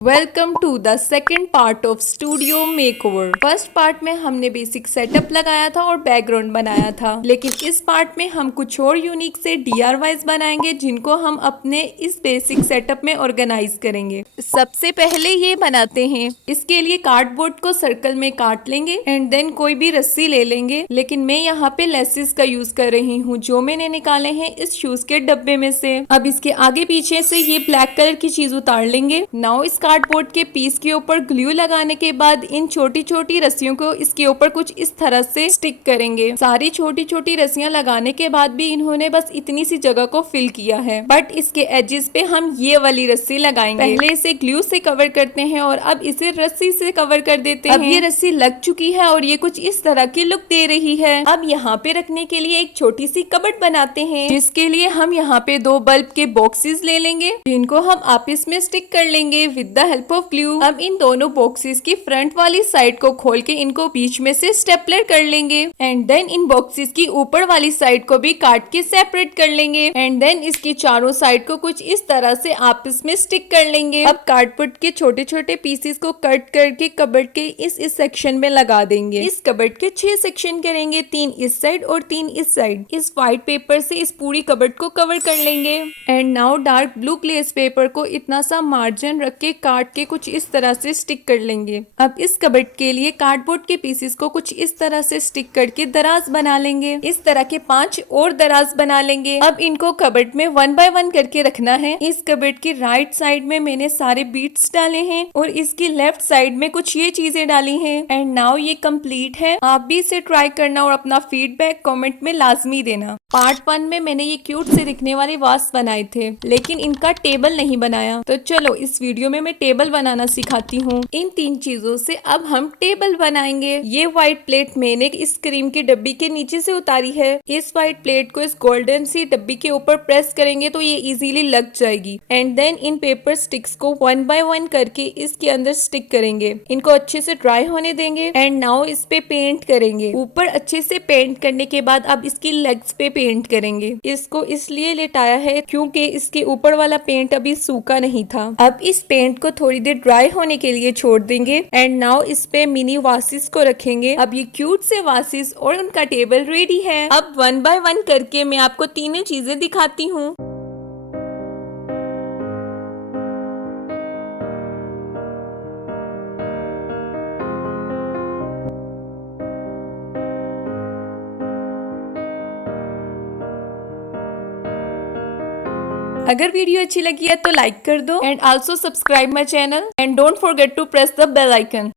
Welcome to the second part of studio makeover. First part में हमने basic setup लगाया था और बैकग्राउंड बनाया था, लेकिन इस पार्ट में हम कुछ और यूनिक से DIYs बनाएंगे जिनको हम अपने इस बेसिक सेटअप में ऑर्गेनाइज करेंगे। सबसे पहले ये बनाते हैं। इसके लिए कार्डबोर्ड को सर्कल में काट लेंगे एंड देन कोई भी रस्सी ले लेंगे, लेकिन मैं यहाँ पे लेसेस का यूज कर रही हूँ जो मैंने निकाले हैं इस शूज के डब्बे में से। अब इसके आगे पीछे से ये ब्लैक कलर की चीज उतार लेंगे। नाउ इस कार्डबोर्ड के पीस के ऊपर ग्लू लगाने के बाद इन छोटी छोटी रस्सियों को इसके ऊपर कुछ इस तरह से स्टिक करेंगे। सारी छोटी छोटी रस्सियां लगाने के बाद भी इन्होंने बस इतनी सी जगह को फिल किया है, बट इसके एजेस पे हम ये वाली रस्सी लगाएंगे। पहले इसे ग्लू से कवर करते हैं और अब इसे रस्सी से कवर कर देते हैं। अब ये रस्सी लग चुकी है और ये कुछ इस तरह की लुक दे रही है। अब यहाँ पे रखने के लिए एक छोटी सी कबर्ड बनाते हैं, जिसके लिए हम यहाँ पे 2 बल्ब के बॉक्सेस ले लेंगे जिनको हम आपस में स्टिक कर लेंगे with the help of glue. अब इन दोनों बॉक्सेस की फ्रंट वाली साइड को खोल के इनको बीच में से स्टेपलर कर लेंगे एंड देन इन बॉक्सेस की ऊपर वाली साइड को भी काट के सेपरेट कर लेंगे एंड देन इसकी चारों साइड को कुछ इस तरह से आपस में स्टिक कर लेंगे। अब कार्डबोर्ड के छोटे छोटे पीसेस को कट करके कबर्ड के इस सेक्शन में लगा देंगे। इस कबर्ड के 6 सेक्शन करेंगे, 3 इस साइड और 3 इस साइड। इस व्हाइट पेपर से इस पूरी कबर्ड को कवर कर लेंगे and now dark blue glace paper को इतना सा मार्जिन रख के काट के कुछ इस तरह से स्टिक कर लेंगे। अब इस कबर्ड के लिए कार्डबोर्ड के पीसेस को कुछ इस तरह से स्टिक करके दराज बना लेंगे। इस तरह के 5 और दराज बना लेंगे। अब इनको कबर्ड में 1 बाय 1 करके रखना है। इस कबर्ड की राइट साइड में मैंने सारे बीट्स डाले हैं और इसकी लेफ्ट साइड में कुछ ये चीजें डाली हैं एंड नाउ ये कंप्लीट है। आप भी इसे ट्राई करना और अपना फीडबैक कमेंट में लाजमी देना। पार्ट 1 में मैंने ये क्यूट से दिखने वाले वास बनाए थे, लेकिन इनका टेबल नहीं बनाया, तो चलो इस वीडियो में मैं टेबल बनाना सिखाती हूँ। इन 3 चीजों से अब हम टेबल बनाएंगे। ये व्हाइट प्लेट मैंने इस क्रीम की डब्बी के नीचे से उतारी है। इस व्हाइट प्लेट को इस गोल्डन सी डब्बी के ऊपर प्रेस करेंगे तो ये इजीली लग जाएगी एंड देन इन पेपर स्टिक्स को 1 बाय 1 करके इसके अंदर स्टिक करेंगे। इनको अच्छे से ड्राई होने देंगे एंड नाउ इस पे पेंट करेंगे। ऊपर अच्छे से पेंट करने के बाद अब इसकी लेग्स पे पेंट करेंगे। इसको इसलिए लेटाया है क्योंकि इसके ऊपर वाला पेंट अभी सूखा नहीं था। अब इस पेंट को थोड़ी देर ड्राई होने के लिए छोड़ देंगे एंड नाउ इस पे मिनी वासिस को रखेंगे। अब ये क्यूट से वासिस और उनका टेबल रेडी है। अब 1 बाय 1 करके मैं आपको तीनों चीजें दिखाती हूँ। अगर वीडियो अच्छी लगी है तो लाइक कर दो and also subscribe my channel and don't forget to press the bell icon.